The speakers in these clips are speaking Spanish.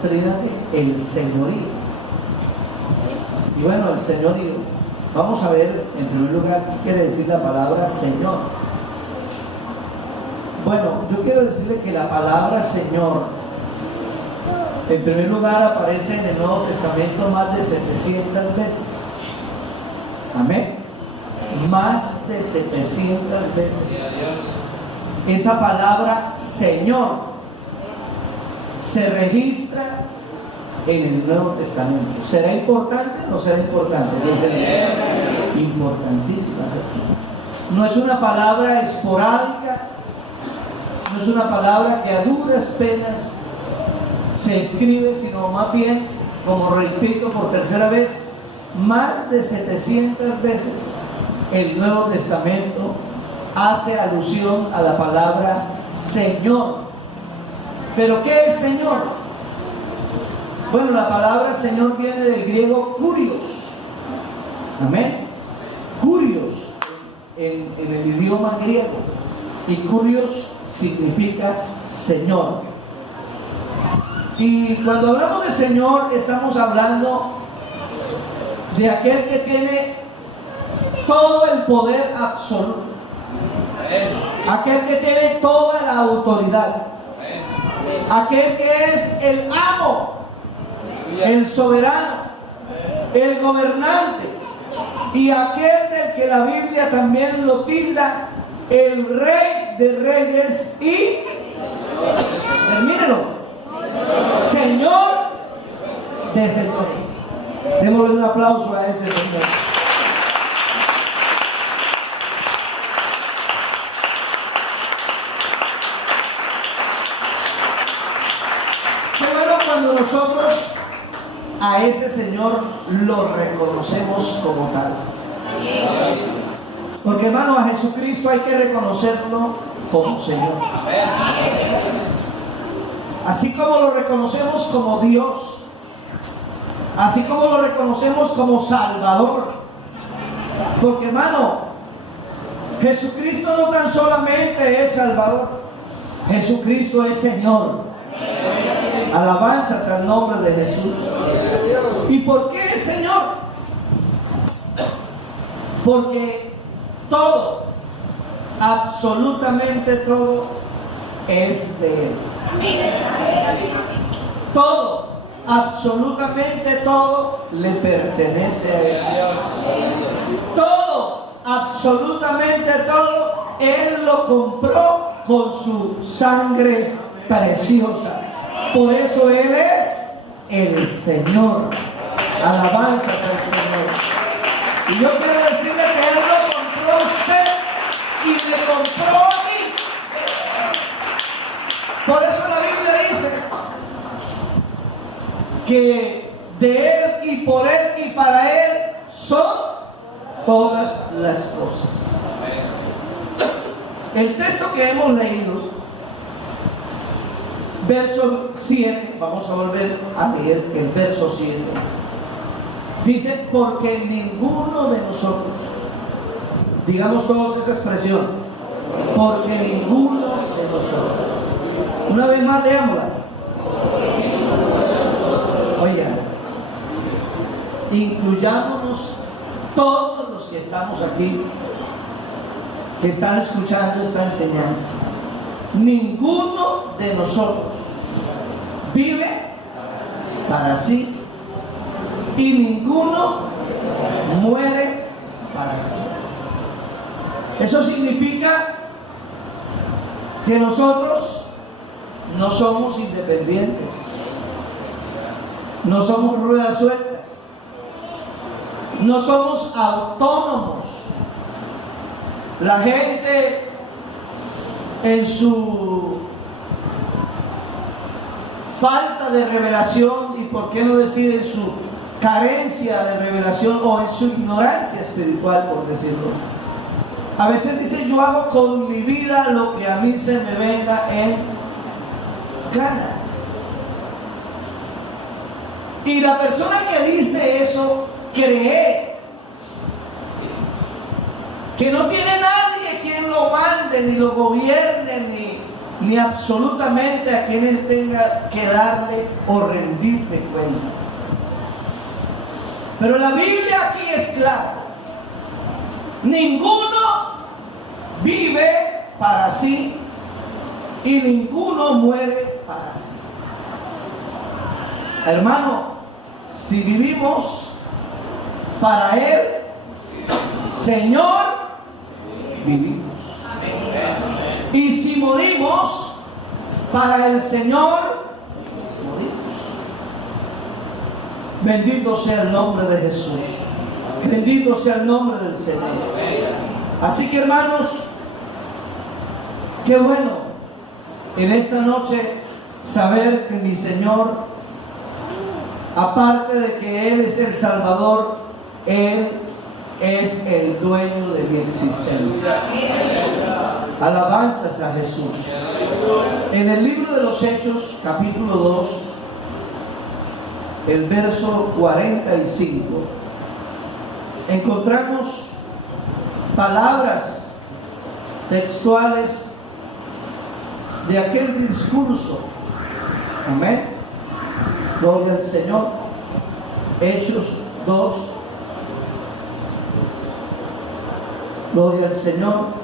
doctrina del señorío. Y bueno, el señorío, vamos a ver en primer lugar qué quiere decir la palabra Señor. Bueno, yo quiero decirle que la palabra Señor, en primer lugar, aparece en el Nuevo Testamento más de 700 veces. Amén. Más de 700 veces. Esa palabra Señor se registra en el Nuevo Testamento. ¿Será importante o no será importante? Importantísima. No es una palabra esporádica, no es una palabra que a duras penas se escribe, sino más bien, como repito por tercera vez, más de 700 veces el Nuevo Testamento hace alusión a la palabra Señor. ¿Pero qué es Señor? Bueno, la palabra Señor viene del griego kurios. Amén. Kurios en el idioma griego. Y kurios significa Señor. Y cuando hablamos de Señor, estamos hablando de aquel que tiene todo el poder absoluto. Aquel que tiene toda la autoridad. Aquel que es el amo, el soberano, el gobernante, y aquel del que la Biblia también lo tilda el Rey de Reyes y, termínelo, Señor de señores. Démosle un aplauso a ese Señor. Qué bueno cuando nosotros a ese Señor lo reconocemos como tal. Porque, hermano, a Jesucristo hay que reconocerlo como Señor. Así como lo reconocemos como Dios, así como lo reconocemos como Salvador. Porque, hermano, Jesucristo no tan solamente es Salvador, Jesucristo es Señor. Alabanzas al nombre de Jesús. ¿Y por qué es Señor? Porque todo, absolutamente todo, es de Él. Todo, absolutamente todo, le pertenece a Él. Todo, absolutamente todo, Él lo compró con su sangre preciosa. Por eso Él es el Señor. Alabanzas al Señor. Y yo quiero decirle que Él lo compró a usted y me compró a mí. Por eso la Biblia dice que de Él y por Él y para Él son todas las cosas. El texto que hemos leído, verso 7, vamos a volver a leer el verso 7. Dice, porque ninguno de nosotros, digamos todos esa expresión, porque ninguno de nosotros. Una vez más leámosla. Oigan, incluyámonos todos los que estamos aquí, que están escuchando esta enseñanza. Ninguno de nosotros vive para sí y ninguno muere para sí. Eso significa que nosotros no somos independientes, no somos ruedas sueltas, no somos autónomos. La gente en su falta de revelación, y por qué no decir en su carencia de revelación o en su ignorancia espiritual, por decirlo, a veces dice: yo hago con mi vida lo que a mí se me venga en gana. Y la persona que dice eso cree que no tiene nadie quien lo mande, ni lo gobierne, ni absolutamente a quien Él tenga que darle o rendirle cuenta. Pero la Biblia aquí es clara: ninguno vive para sí y ninguno muere para sí. Hermano, si vivimos para Él, Señor, vivimos. Y si morimos para el Señor, morimos. Bendito sea el nombre de Jesús. Bendito sea el nombre del Señor. Así que, hermanos, qué bueno en esta noche saber que mi Señor, aparte de que Él es el Salvador, Él es el dueño de mi existencia. Alabanzas a Jesús. En el libro de los Hechos, capítulo 2, el verso 45, encontramos palabras textuales de aquel discurso. Amén. Gloria al Señor. Hechos 2. Gloria al Señor.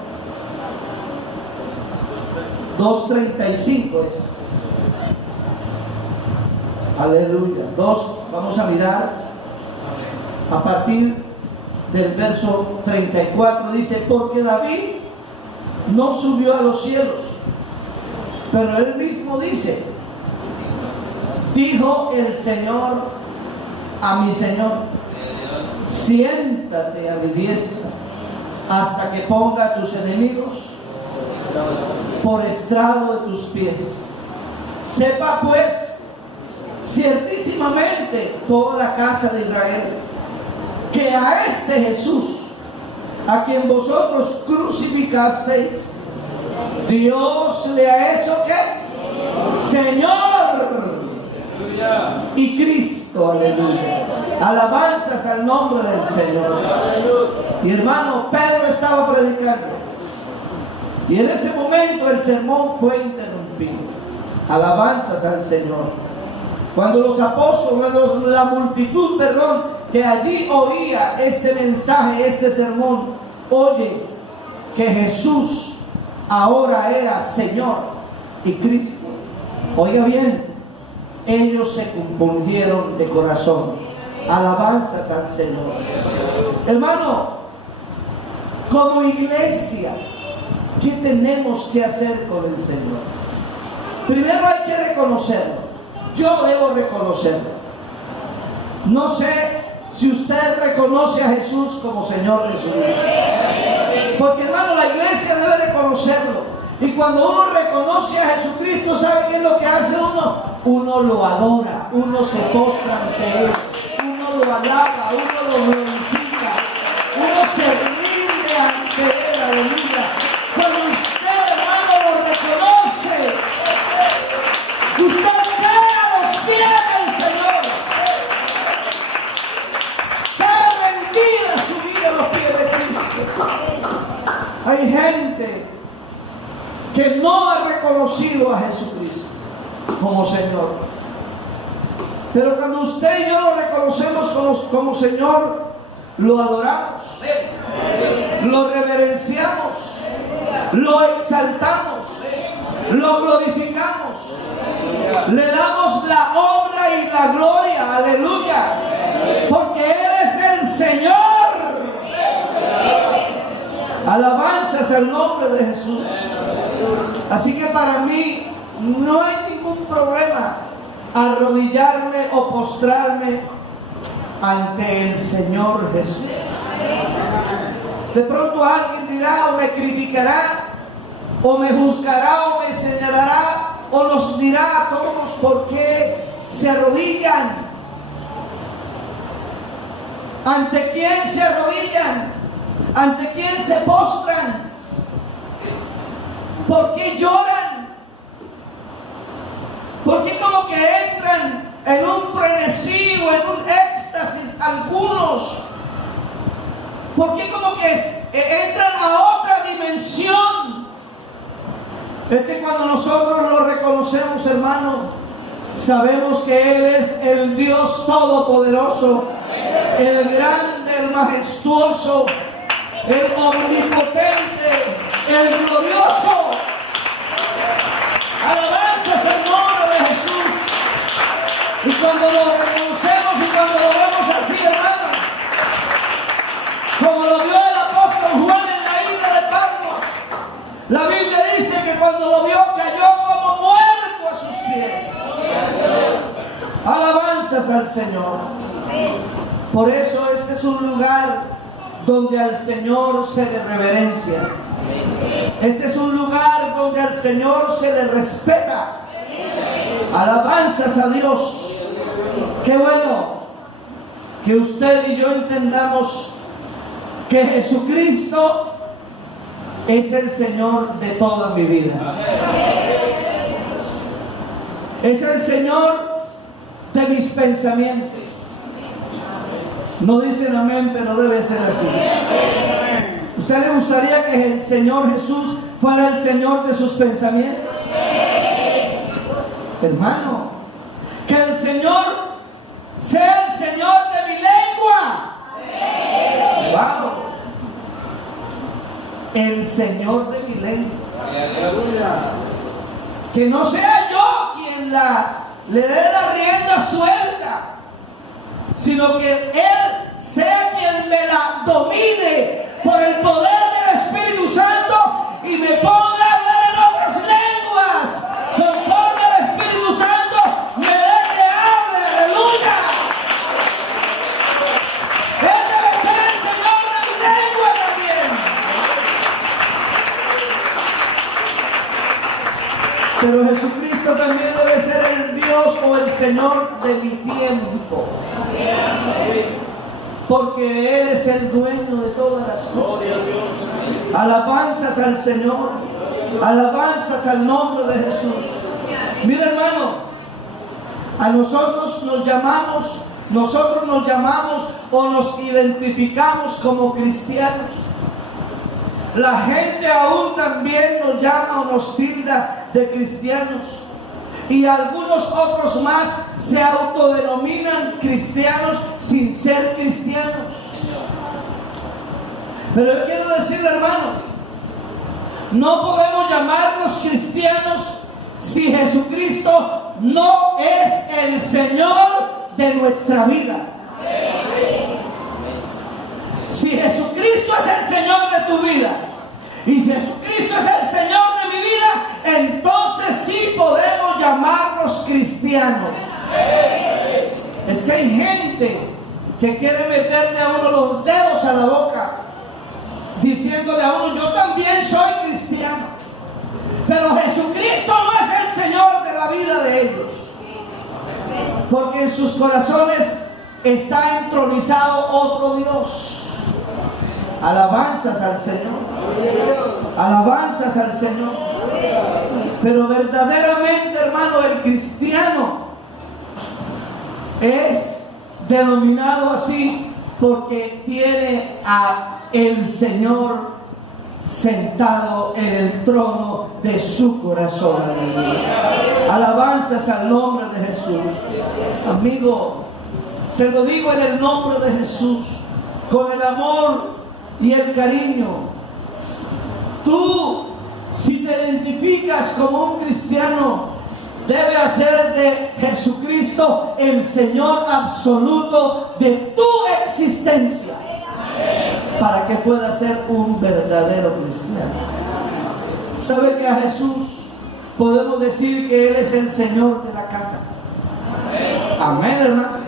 2:35 es. Aleluya. Vamos a mirar a partir del verso 34. Dice: porque David no subió a los cielos, pero él mismo dice: dijo el Señor a mi Señor, siéntate a mi diestra hasta que ponga a tus enemigos por estrado de tus pies. Sepa pues ciertísimamente toda la casa de Israel que a este Jesús, a quien vosotros crucificasteis, Dios le ha hecho ¿qué? Señor y Cristo. Aleluya. Alabanzas al nombre del Señor. Y hermano, Pedro estaba predicando, y en ese momento el sermón fue interrumpido. Alabanzas al Señor. Cuando los apóstoles, la multitud, que allí oía este mensaje, este sermón, oye que Jesús ahora era Señor y Cristo. Oiga bien, ellos se compungieron de corazón. Alabanzas al Señor. Hermano, como iglesia, ¿qué tenemos que hacer con el Señor? Primero hay que reconocerlo. Yo debo reconocerlo. No sé si usted reconoce a Jesús como Señor de su vida. Porque, hermano, la iglesia debe reconocerlo. Y cuando uno reconoce a Jesucristo, ¿sabe qué es lo que hace uno? Uno lo adora, uno se postra ante Él, uno lo alaba, uno lo glorifica, uno se rinde ante Él. Aleluya. Cuando usted, hermano, lo reconoce, usted cae a los pies del Señor. Cae rendida su vida a los pies de Cristo. Hay gente que no ha reconocido a Jesucristo como Señor. Pero cuando usted y yo lo reconocemos como Señor, lo adoramos, lo reverenciamos, lo exaltamos, lo glorificamos, le damos la honra y la gloria, aleluya, porque Él es el Señor. Alabanzas al nombre de Jesús. Así que para mí no hay ningún problema arrodillarme o postrarme ante el Señor Jesús. De pronto alguien dirá o me criticará o me juzgará o me señalará o nos dirá a todos por qué se arrodillan. ¿Ante quién se arrodillan? ¿Ante quién se postran? ¿Por qué lloran? ¿Por qué como que entran en un frenesí o en un éxtasis algunos? ¿Por qué como que entran a otra dimensión? Es que cuando cuando nosotros lo reconocemos, hermano, sabemos que Él es el Dios Todopoderoso, el grande, el majestuoso, el omnipotente, el glorioso. Alabanzas al nombre de Jesús. Y cuando lo reconocemos y cuando lo vemos así, hermano, como lo vio el apóstol Juan en la isla de Patmos, la Biblia dice que cuando lo vio cayó como muerto a sus pies. Alabanzas al Señor. Por eso este es un lugar donde al Señor se le reverencia. Este es un lugar donde al Señor se le respeta. Alabanzas a Dios. Qué bueno que usted y yo entendamos que Jesucristo es el Señor de toda mi vida. Es el Señor de mis pensamientos. No dicen amén, pero debe ser así. ¿Usted le gustaría que el Señor Jesús fuera el Señor de sus pensamientos? Hermano, que el Señor sea el Señor de mi lengua. Wow. El Señor de mi lengua. Que no sea yo quien le dé la rienda suelta, sino que Él sea quien me la domine por el poder del Espíritu Santo y me ponga a hablar en otras lenguas conforme el Espíritu Santo me dé que hable. Aleluya. Él debe ser el Señor de mi lengua también. Pero Jesucristo también debe ser el Dios o el Señor de mi tiempo. Porque Él es el dueño de todas las cosas. Alabanzas al Señor. Alabanzas al nombre de Jesús. Mira, hermano, a nosotros nos llamamos o nos identificamos como cristianos. La gente aún también nos llama o nos tilda de cristianos. Y algunos otros más se autodenominan cristianos sin ser cristianos. Pero yo quiero decirle, hermano, no podemos llamarnos cristianos si Jesucristo no es el Señor de nuestra vida. Si Jesucristo es el Señor de tu vida y si Jesucristo es el Señor de mi vida, entonces sí podemos llamarnos cristianos. Es que hay gente que quiere meterle a uno los dedos a la boca, diciéndole a uno, yo también soy cristiano. Pero Jesucristo no es el Señor de la vida de ellos, porque en sus corazones está entronizado otro Dios. Alabanzas al Señor. Alabanzas al Señor. Pero verdaderamente, hermano, el cristiano es denominado así porque tiene a el Señor sentado en el trono de su corazón. Alabanzas al nombre de Jesús. Amigo, te lo digo en el nombre de Jesús, con el amor y el cariño. Tú, si te identificas como un cristiano, debe hacer de Jesucristo el Señor absoluto de tu existencia, para que puedas ser un verdadero cristiano. ¿Sabe que a Jesús podemos decir que Él es el Señor de la casa? Amén, hermano.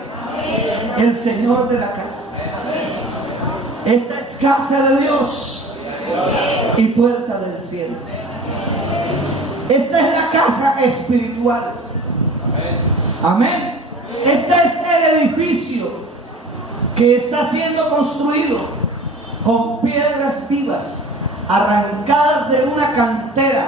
El Señor de la casa. Esta es casa de Dios y puerta del cielo. Esta es la casa espiritual. Amén. Este es el edificio que está siendo construido con piedras vivas, arrancadas de una cantera,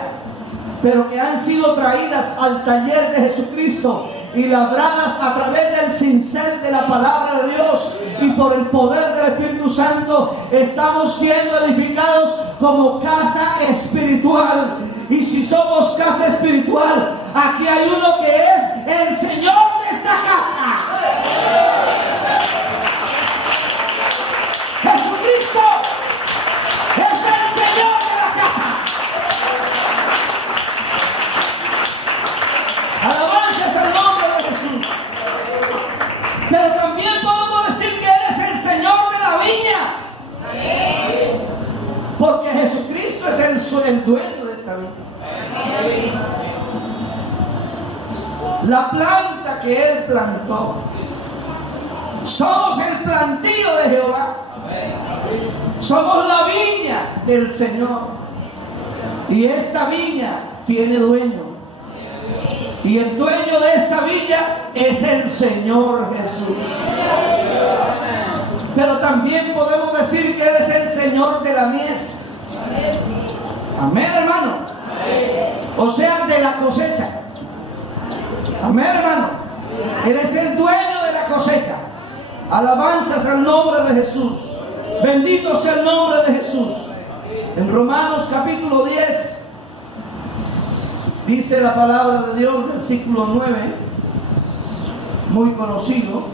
pero que han sido traídas al taller de Jesucristo y labradas a través del cincel de la palabra de Dios, y por el poder del Espíritu Santo estamos siendo edificados como casa espiritual. Y si somos casa espiritual, aquí hay uno que es el Señor de esta casa. Jesucristo es el Señor de la casa. Alabanzas al nombre de Jesús. Pero también podemos decir que Él es el Señor de la viña. Porque Jesucristo es el dueño de esta viña. La planta que Él plantó. Somos el plantío de Jehová. Somos la viña del Señor. Y esta viña tiene dueño. Y el dueño de esta viña es el Señor Jesús. Pero también podemos decir que Él es el Señor de la mies. Amén, hermano. O sea, de la cosecha. Amén, hermano. Él es el dueño de la cosecha. Alabanzas al nombre de Jesús. Bendito sea el nombre de Jesús. En Romanos capítulo 10 dice la palabra de Dios, versículo 9, muy conocido.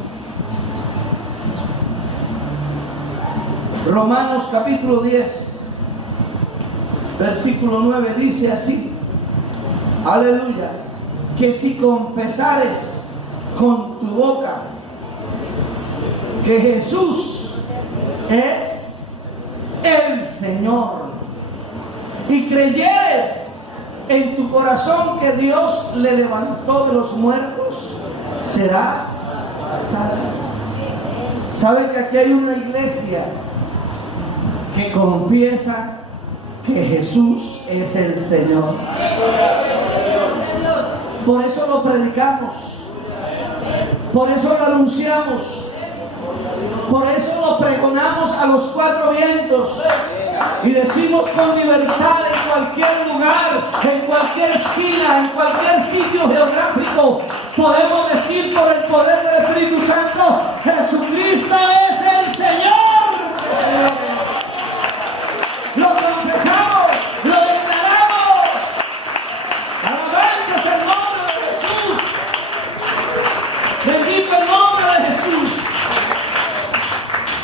Romanos capítulo 10, versículo 9 dice así: aleluya, que si confesares con tu boca que Jesús es el Señor y creyeres en tu corazón que Dios le levantó de los muertos, serás salvo. ¿Sabe que aquí hay una iglesia que confiesa que Jesús es el Señor? Por eso lo predicamos, por eso lo anunciamos, por eso lo pregonamos a los cuatro vientos y decimos con libertad en cualquier lugar, en cualquier esquina, en cualquier sitio geográfico. Podemos decir por el poder del Espíritu Santo: Jesucristo es el Señor. Lo confesamos, lo declaramos. Alabanzas el nombre de Jesús. Bendito el nombre de Jesús.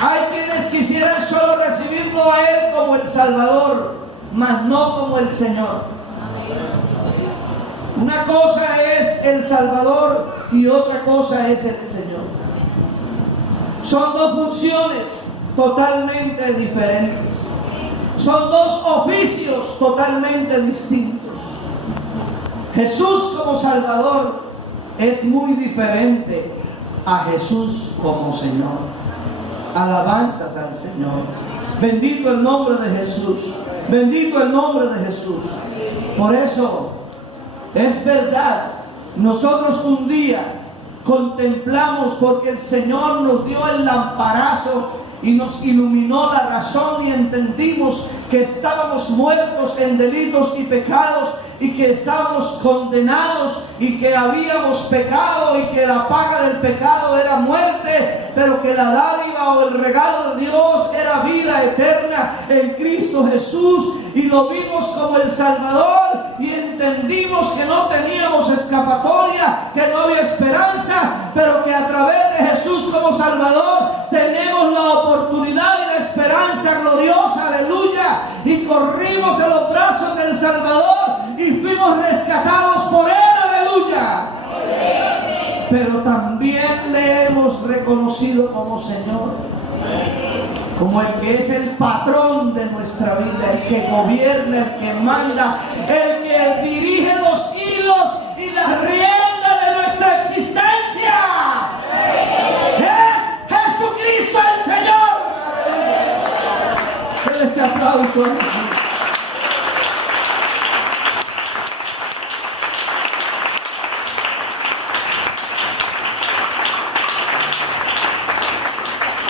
Hay quienes quisieran solo recibirlo a Él como el Salvador, mas no como el Señor. Una cosa es el Salvador y otra cosa es el Señor. Son dos funciones totalmente diferentes. Son dos oficios totalmente distintos. Jesús como Salvador es muy diferente a Jesús como Señor. Alabanzas al Señor. Bendito el nombre de Jesús. Bendito el nombre de Jesús. Por eso es verdad. Nosotros un día contemplamos, porque el Señor nos dio el lamparazo y nos iluminó la razón, y entendimos que estábamos muertos en delitos y pecados, y que estábamos condenados, y que habíamos pecado, y que la paga del pecado era muerte, pero que la dádiva o el regalo de Dios era vida eterna en Cristo Jesús. Y lo vimos como el Salvador, y entendimos que no teníamos escapatoria, que no había esperanza, pero que a través de Jesús como Salvador tenemos la oportunidad y la esperanza gloriosa, aleluya. Y corrimos en los brazos del Salvador y fuimos rescatados por Él, aleluya. Pero también le hemos reconocido como Señor, como el que es el patrón de nuestra vida, el que gobierna, el que manda, el que dirige los hilos y las riendas de nuestra existencia. Es Jesucristo el Señor. Denle ese aplauso a Jesús.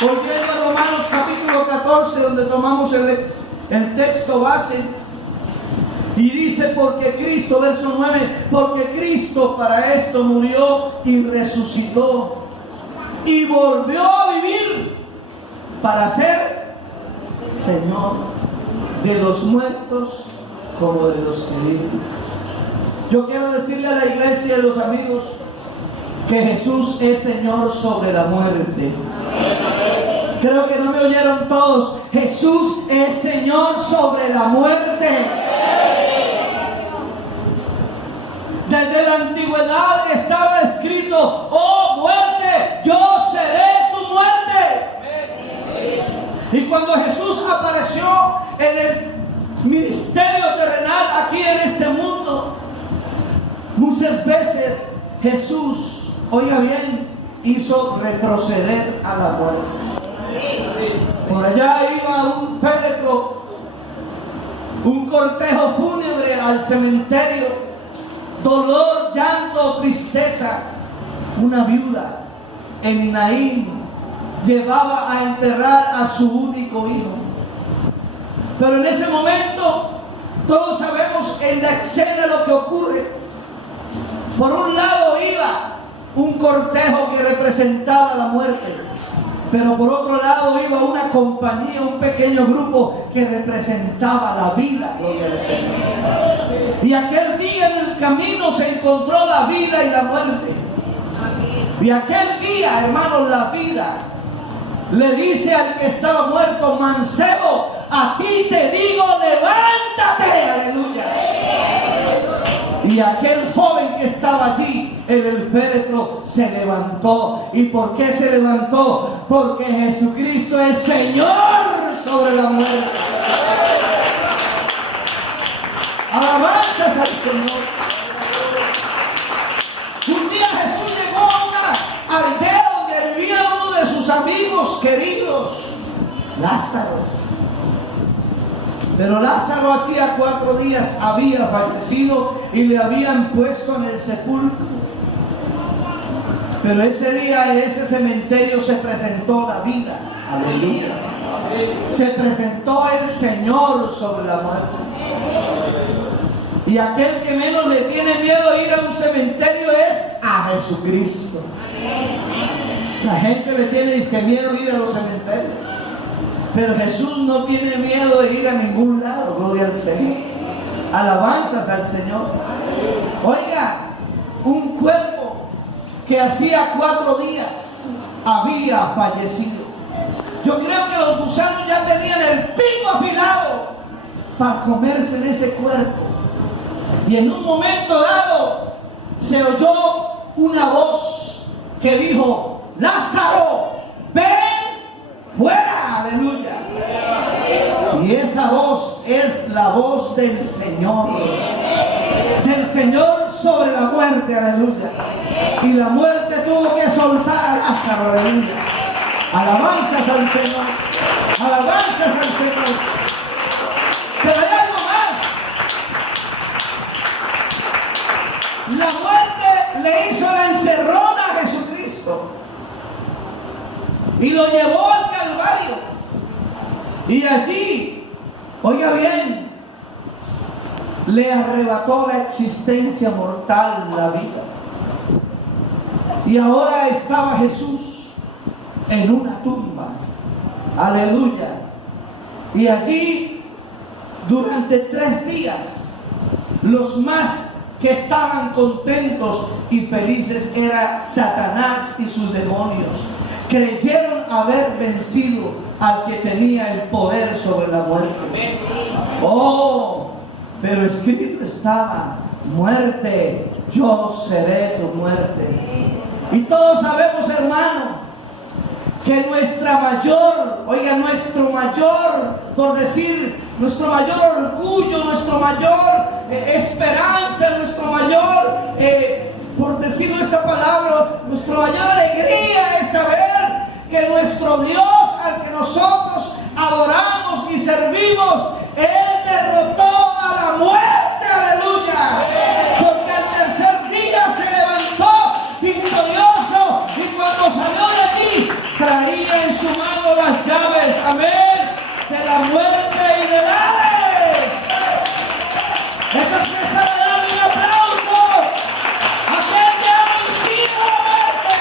Volviendo a Romanos capítulo 14, donde tomamos el texto base, y dice: porque Cristo, verso 9, porque Cristo para esto murió y resucitó y volvió a vivir para ser Señor de los muertos como de los que viven. Yo quiero decirle a la iglesia y a los amigos que Jesús es Señor sobre la muerte. Creo que no me oyeron todos. Jesús es Señor sobre la muerte. Desde la antigüedad estaba escrito: oh muerte, yo seré tu muerte. Y cuando Jesús apareció en el ministerio terrenal aquí en este mundo, muchas veces Jesús, oiga bien, hizo retroceder a la muerte. Por allá iba un féretro, un cortejo fúnebre al cementerio, dolor, llanto, tristeza. Una viuda en Naín llevaba a enterrar a su único hijo. Pero en ese momento, todos sabemos en la escena lo que ocurre. Por un lado iba un cortejo que representaba la muerte, pero por otro lado iba una compañía, un pequeño grupo que representaba la vida. Gloria al Señor. Y aquel día en el camino se encontró la vida y la muerte. Y aquel día, hermanos, la vida le dice al que estaba muerto: mancebo, a ti te digo, levántate. Aleluya. Y aquel joven que estaba allí en el féretro se levantó. ¿Y por qué se levantó? Porque Jesucristo es Señor sobre la muerte. Alabanzas al Señor. Un día Jesús llegó a una aldea donde vivía uno de sus amigos queridos, Lázaro. Pero Lázaro hacía 4 días había fallecido y le habían puesto en el sepulcro. Pero ese día en ese cementerio se presentó la vida. Aleluya. Se presentó el Señor sobre la muerte. Y aquel que menos le tiene miedo a ir a un cementerio es a Jesucristo. La gente le tiene miedo a ir a los cementerios. Pero Jesús no tiene miedo de ir a ningún lado. Gloria al Señor. Alabanzas al Señor. Oiga, un cuerpo que hacía 4 días había fallecido. Yo creo que los gusanos ya tenían el pico afilado para comerse en ese cuerpo. Y en un momento dado se oyó una voz que dijo: Lázaro, ven fuera. Aleluya. Y esa voz es la voz del Señor sobre la muerte. Aleluya. Y la muerte tuvo que soltar a Lázaro. Aleluya. Alabanzas al Señor. Alabanzas al Señor. Pero hay algo más. La muerte le hizo la encerrona a Jesucristo y lo llevó al Calvario. Y allí, oiga bien, le arrebató la existencia mortal, la vida. Y ahora estaba Jesús en una tumba. Aleluya. Y allí, durante 3 días, los más que estaban contentos y felices era Satanás y sus demonios. Creyeron haber vencido al que tenía el poder sobre la muerte. Oh, pero escrito estaba: muerte, yo seré tu muerte. Y todos sabemos, hermano, que nuestro mayor, por decir, nuestro mayor orgullo, nuestro mayor esperanza, nuestro mayor, por decir esta palabra, nuestra mayor alegría es saber que nuestro Dios, al que nosotros adoramos y servimos, Él derrotó a la muerte. Aleluya. Porque al tercer día se levantó victorioso, y cuando salió de allí traía en su mano las llaves, amén, de la muerte y del Hades. Eso es que está dando un aplauso a aquel que ha vencido la muerte.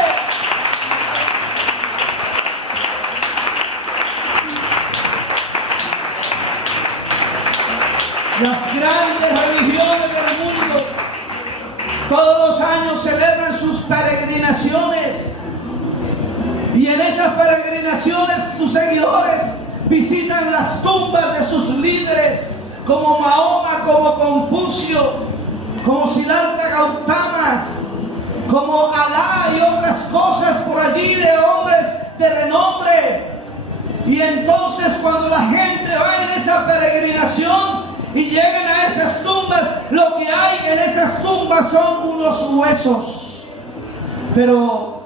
Y en esas peregrinaciones sus seguidores visitan las tumbas de sus líderes, como Mahoma, como Confucio, como Siddhartha Gautama, como Alá y otras cosas por allí de hombres de renombre. Y entonces cuando la gente va en esa peregrinación y llegan a esas tumbas, lo que hay en esas tumbas son unos huesos. Pero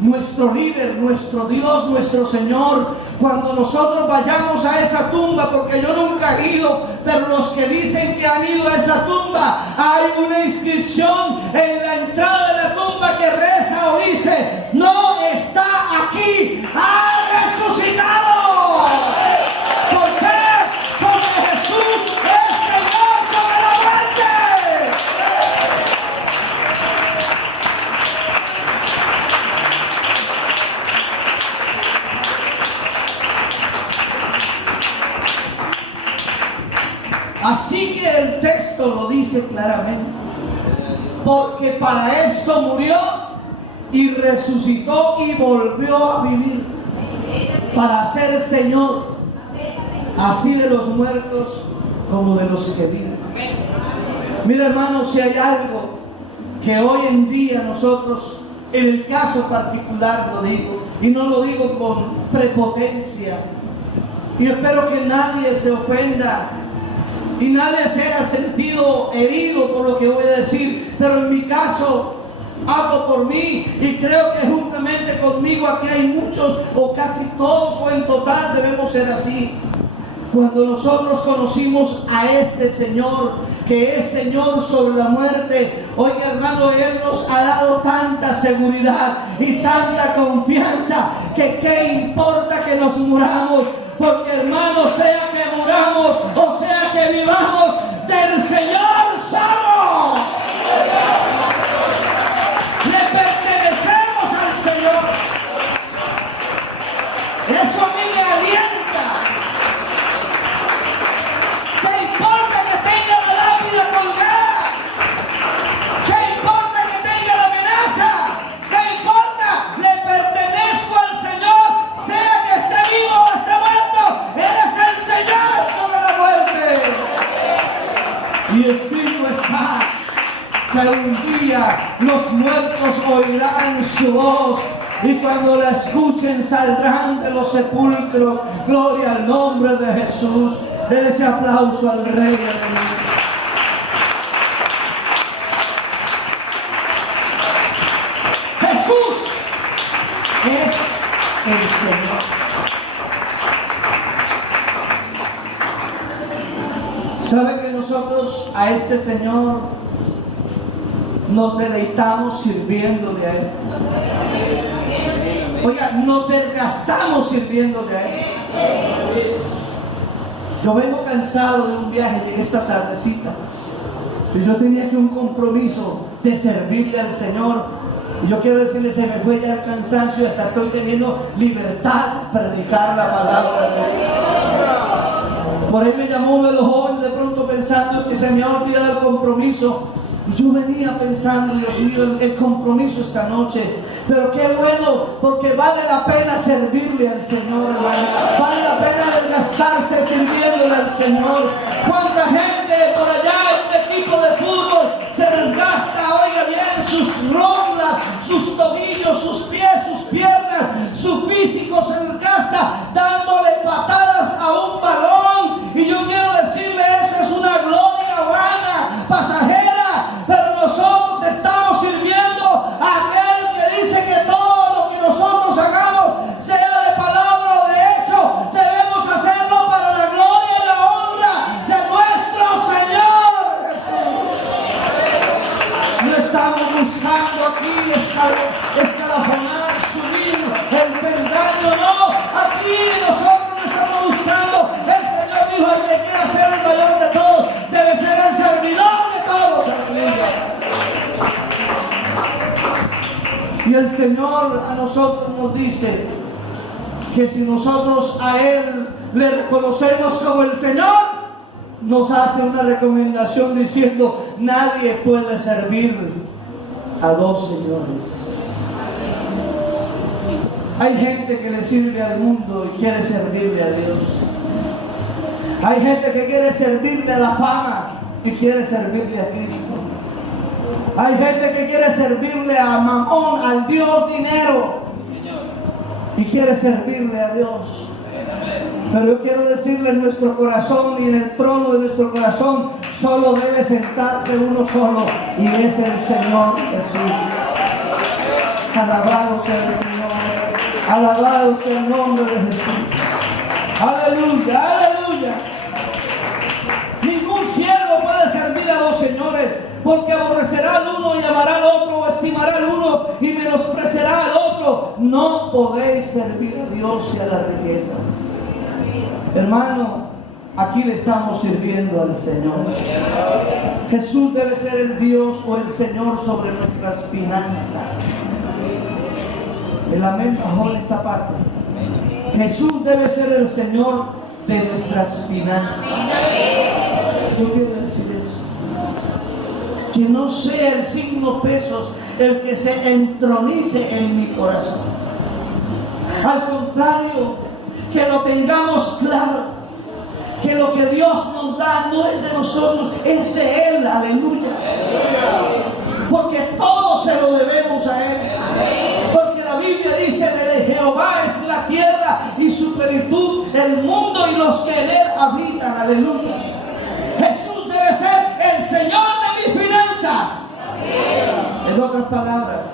nuestro líder, nuestro Dios, nuestro Señor, cuando nosotros vayamos a esa tumba, porque yo nunca he ido, pero los que dicen que han ido a esa tumba, hay una inscripción en la entrada de la tumba que reza o dice: no está aquí, ha resucitado. ¿Por qué? Porque Jesús es Señor sobre la muerte. Así que el texto lo dice claramente, porque para esto murió y resucitó y volvió a vivir, para ser Señor, así de los muertos como de los que viven. Mira, hermanos, si hay algo que hoy en día nosotros, en el caso particular lo digo, y no lo digo con prepotencia, y espero que nadie se ofenda y nadie se haya sentido herido por lo que voy a decir, pero en mi caso hablo por mí y creo que juntamente conmigo aquí hay muchos o casi todos o en total debemos ser así. Cuando nosotros conocimos a este Señor, que es Señor sobre la muerte, oiga, hermano, Él nos ha dado tanta seguridad y tanta confianza que qué importa que nos muramos, porque, hermano, sea que muramos o sea que vivamos, del Señor somos. Le pertenecemos al Señor. Eso a mí me alienta. ¿Qué importa que tenga la lápida colgada? ¿Qué importa que tenga la amenaza? ¿Qué importa? Le pertenezco al Señor, sea que esté vivo o esté muerto. Él es el Señor sobre la muerte. Y escrito está que un día los muertos oirán su voz y cuando la escuchen saldrán de los sepulcros. Gloria al nombre de Jesús. Den ese aplauso al Rey de Reyes. Jesús es el Señor. ¿Sabe que nosotros a este Señor nos deleitamos sirviéndole a Él? Oiga, nos desgastamos sirviéndole a Él. Yo vengo cansado de un viaje, llegué esta tardecita y yo tenía que un compromiso de servirle al Señor. Y yo quiero decirle, se me fue ya el cansancio y hasta estoy teniendo libertad para predicar la palabra de Dios. Por ahí me llamó uno de los jóvenes de pronto pensando que se me ha olvidado el compromiso. Y yo venía pensando, Dios mío, el compromiso esta noche. Pero qué bueno, porque vale la pena servirle al Señor, hermano. Vale la pena desgastarse sirviéndole al Señor. ¿Cuánta gente por allá en un equipo de fútbol se desgasta, oiga bien, sus rótulas, sus tobillos, sus pies, sus piernas, su físico se desgasta dándole patadas a un balón? Y yo quiero decirle, eso es una gloria vana, pasajera, pero nosotros estamos sirviendo a aquel que dice que todo lo que nosotros hagamos, sea de palabra o de hecho, debemos hacerlo para la gloria y la honra de nuestro Señor Jesús. No estamos buscando aquí escalafonar, subir el peldaño, no. Aquí nosotros no estamos buscando. El Señor dijo, el que quiera ser el mayor de todos debe ser el servidor de todos. Y el Señor a nosotros nos dice que si nosotros a Él le reconocemos como el Señor, nos hace una recomendación diciendo, nadie puede servir a dos señores. Hay gente que le sirve al mundo y quiere servirle a Dios. Hay gente que quiere servirle a la fama y quiere servirle a Cristo. Hay gente que quiere servirle a Mamón, al Dios dinero, y quiere servirle a Dios. Pero yo quiero decirle, en nuestro corazón y en el trono de nuestro corazón solo debe sentarse uno solo, y es el Señor Jesús. Alabado sea el Señor. Alabado sea el nombre de Jesús. Aleluya, aleluya. Ningún siervo puede servir a dos señores, porque aborrecerá al uno y amará al otro, o estimará al uno y menospreciará al otro. No podéis servir a Dios y a las riquezas. Hermano, aquí le estamos sirviendo al Señor. Jesús debe ser el Dios o el Señor sobre nuestras finanzas. El amén bajo esta parte. Jesús debe ser el Señor de nuestras finanzas. Yo quiero decir eso. Que no sea el signo pesos el que se entronice en mi corazón. Al contrario, que lo tengamos claro, que lo que Dios nos da no es de nosotros, es de Él. Aleluya. Porque todo se lo debemos a Él. Porque la Biblia dice: de Jehová es la tierra y su plenitud, el mundo y los que en Él habitan. Aleluya. Jesús debe ser el Señor de mis finanzas. En otras palabras,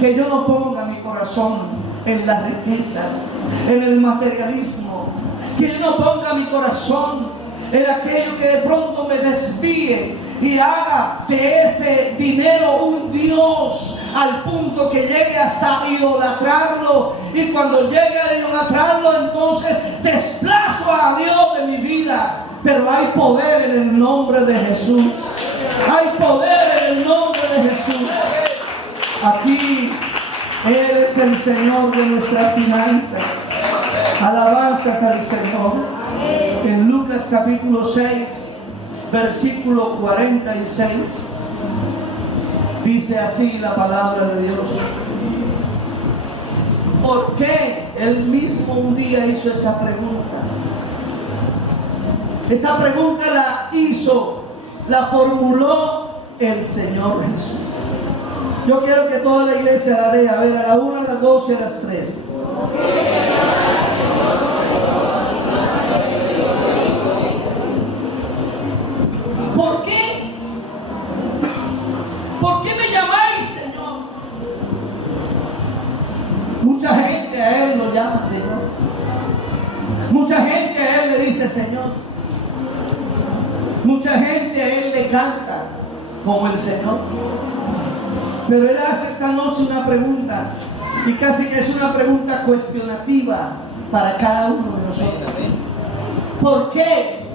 que yo no ponga mi corazón en las riquezas, en el materialismo, que yo no ponga mi corazón en aquello que de pronto me desvíe y haga de ese dinero un Dios, al punto que llegue hasta idolatrarlo, y cuando llegue a idolatrarlo, entonces desplazo a Dios de mi vida. Pero hay poder en el nombre de Jesús. Hay poder en el nombre de Jesús. Aquí Él es el Señor de nuestras finanzas. Alabanzas al Señor. En Lucas capítulo 6, versículo 46, dice así la palabra de Dios. ¿Por qué? Él mismo un día hizo esta pregunta. Esta pregunta la formuló el Señor Jesús. Yo quiero que toda la iglesia la lea. A ver, a la 1, a las 2 y a las 3. ¿Por qué? ¿Por qué me llamáis Señor? Mucha gente a Él lo llama Señor. Mucha gente a Él le dice Señor. Mucha gente a Él le canta como el Señor. Pero Él hace esta noche una pregunta, y casi que es una pregunta cuestionativa para cada uno de nosotros. ¿Por qué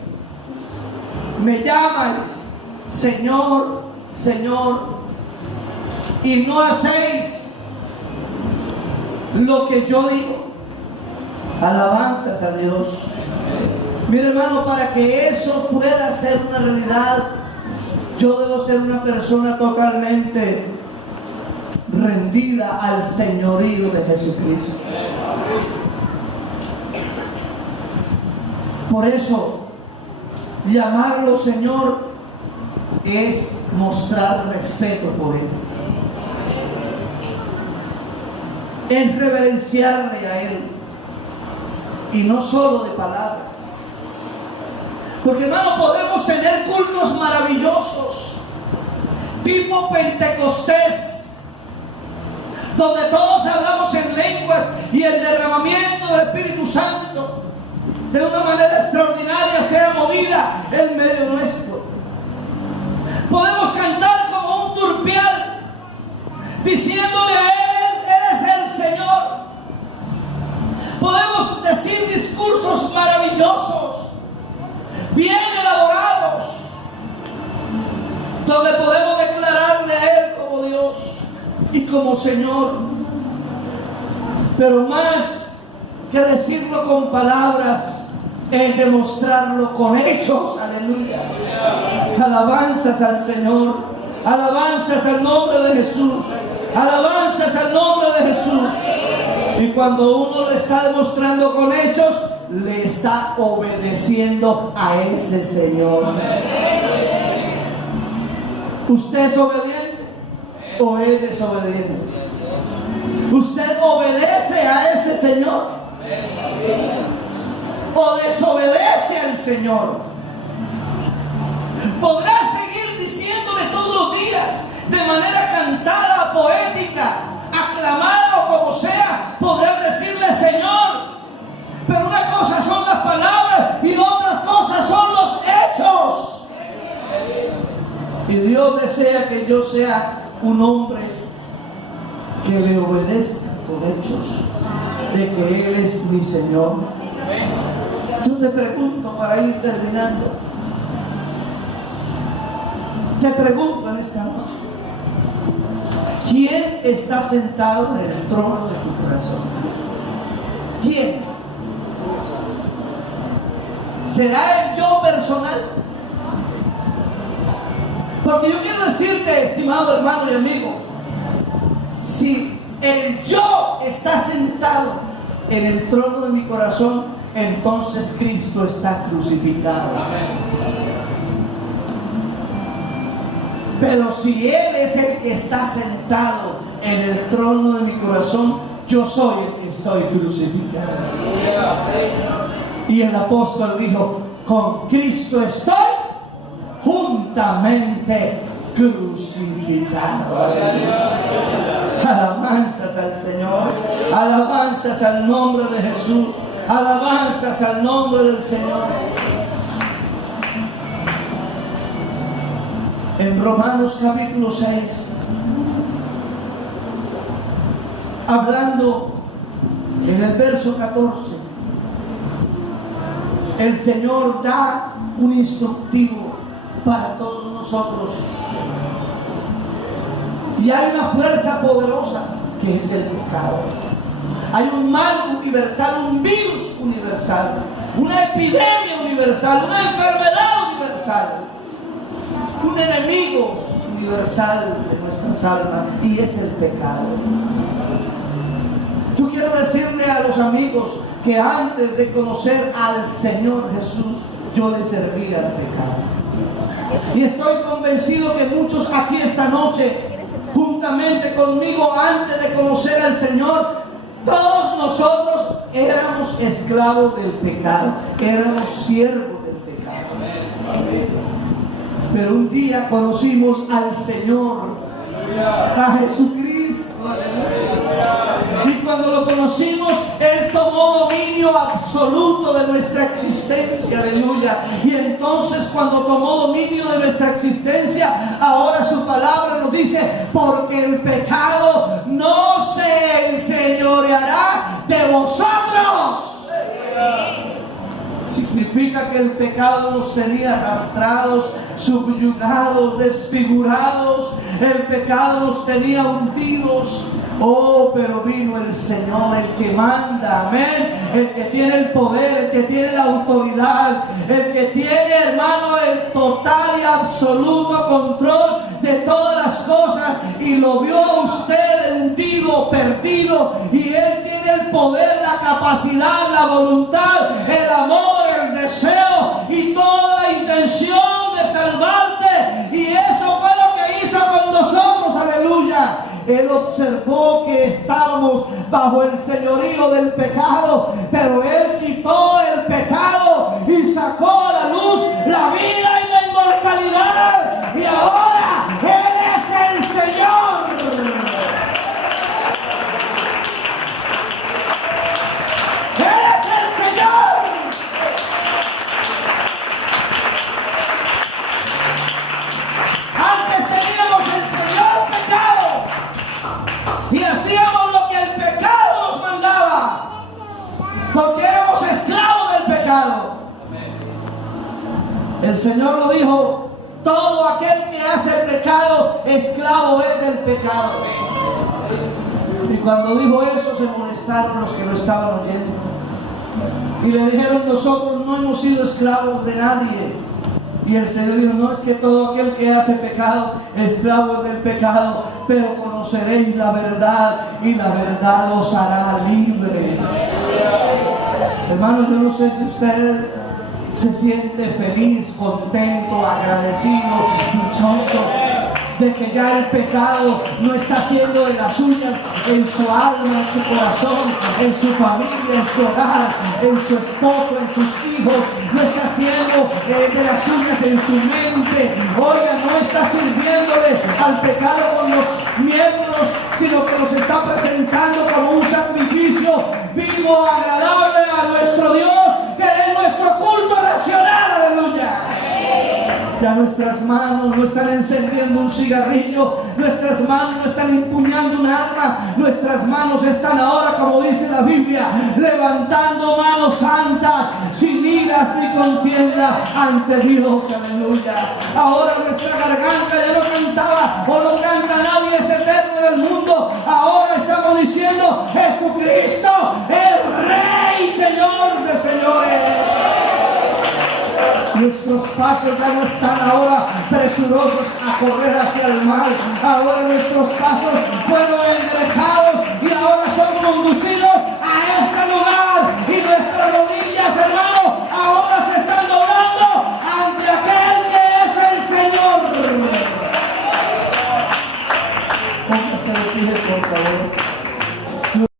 me llamáis Señor, Señor, y no hacéis lo que yo digo? Alabanzas a Dios. Mira, hermano, para que eso pueda ser una realidad, yo debo ser una persona totalmente rendida al señorío de Jesucristo. Por eso, llamarlo Señor es mostrar respeto por Él. Es reverenciarle a Él. Y no solo de palabras. Porque, hermano, podemos tener cultos maravillosos, tipo Pentecostés, donde todos hablamos en lenguas y el derramamiento del Espíritu Santo de una manera extraordinaria sea movida en medio nuestro. Podemos cantar como un turpial, diciéndole a Él: Él es el Señor. Podemos decir discursos maravillosos, bien elaborados, donde podemos declararle a Él como Dios y como Señor. Pero más que decirlo con palabras, es demostrarlo con hechos. Aleluya. Alabanzas al Señor. Alabanzas al nombre de Jesús. Alabanzas al nombre de Jesús. Y cuando uno lo está demostrando con hechos, le está obedeciendo a ese Señor. ¿Usted es obediente o es desobediente? ¿Usted obedece a ese Señor o desobedece al Señor? Podrá seguir diciéndole todos los días, de manera cantada, poética, aclamada o como sea, podrá decirle Señor, pero una cosa son las palabras y otras cosas son los hechos. Y Dios desea que yo sea un hombre que le obedezca con hechos, de que Él es mi Señor. Yo te pregunto, para ir terminando, te pregunto en esta noche, ¿quién está sentado en el trono de tu corazón? ¿Quién? ¿Será el yo personal? Porque yo quiero decirte, estimado hermano y amigo, si el yo está sentado en el trono de mi corazón, entonces Cristo está crucificado. Pero si Él es el que está sentado en el trono de mi corazón, yo soy el que estoy crucificado. Y el apóstol dijo, con Cristo estoy juntamente crucificado. Alabanzas al Señor, alabanzas al nombre de Jesús, alabanzas al nombre del Señor. En Romanos capítulo 6, hablando en el verso 14, el Señor da un instructivo para todos nosotros. Y hay una fuerza poderosa que es el pecado. Hay un mal universal, un virus universal, una epidemia universal, una enfermedad universal, un enemigo universal de nuestras almas, y es el pecado. Yo quiero decirle a los amigos que antes de conocer al Señor Jesús, yo le servía al pecado. Y estoy convencido que muchos aquí esta noche, juntamente conmigo, antes de conocer al Señor, todos nosotros éramos esclavos del pecado, éramos siervos del pecado. Pero un día conocimos al Señor, a Jesucristo. Y cuando lo conocimos, Él tomó dominio absoluto de nuestra existencia, aleluya. Y entonces cuando tomó dominio de nuestra existencia, ahora su palabra nos dice, porque el pecado no se enseñoreará de vosotros. Significa que el pecado nos tenía arrastrados, subyugados, desfigurados. El pecado nos tenía hundidos. Oh, pero vino el Señor, el que manda, amén, el que tiene el poder, el que tiene la autoridad, el que tiene, hermano, el total y absoluto control de todas las cosas, y lo vio a usted hundido, perdido, y Él tiene el poder, la capacidad, la voluntad, el amor, el deseo y toda la intención de salvarte, y eso fue lo que hizo con nosotros, aleluya. Él observó que estábamos bajo el señorío del pecado, pero Él quitó el pecado y sacó a la luz la vida y la inmortalidad, y ahora Él es el Señor. Él es el Señor. Antes teníamos el Señor pecado y hacíamos lo que el pecado nos mandaba, porque éramos esclavos del pecado. El Señor lo dijo, todo aquel que hace el pecado, esclavo es del pecado. Y cuando dijo eso, se molestaron los que lo estaban oyendo y le dijeron, nosotros no hemos sido esclavos de nadie, Y el Señor dijo, no es que todo aquel que hace pecado, esclavo es del pecado, pero conoceréis la verdad y la verdad los hará libres. Hermanos, yo no sé si usted se siente feliz, contento, agradecido, dichoso de que ya el pecado no está haciendo de las suyas en su alma, en su corazón, en su familia, en su hogar, en su esposo, en sus hijos, no está haciendo de las suyas en su mente. Oiga, no está sirviéndole al pecado con los miembros, sino que los está presentando como un sacrificio vivo, agradable a nuestro Dios, que es nuestro culto racional. Aleluya. Ya nuestras manos no están encendiendo un cigarrillo, nuestras manos no están empuñando un arma, nuestras manos están ahora, como dice la Biblia, levantando manos santas, sin iras ni contienda ante Dios. Aleluya. Ahora nuestra garganta ya no cantaba o no canta nadie, es eterno en el mundo. Ahora estamos diciendo, Jesucristo, el Rey, Señor de señores. Nuestros pasos ya no están ahora presurosos a correr hacia el mal. Ahora nuestros pasos fueron enderezados y ahora son conducidos a este lugar. Y nuestras rodillas, hermano, ahora se están doblando ante aquel que es el Señor. Póngase de pie, por favor.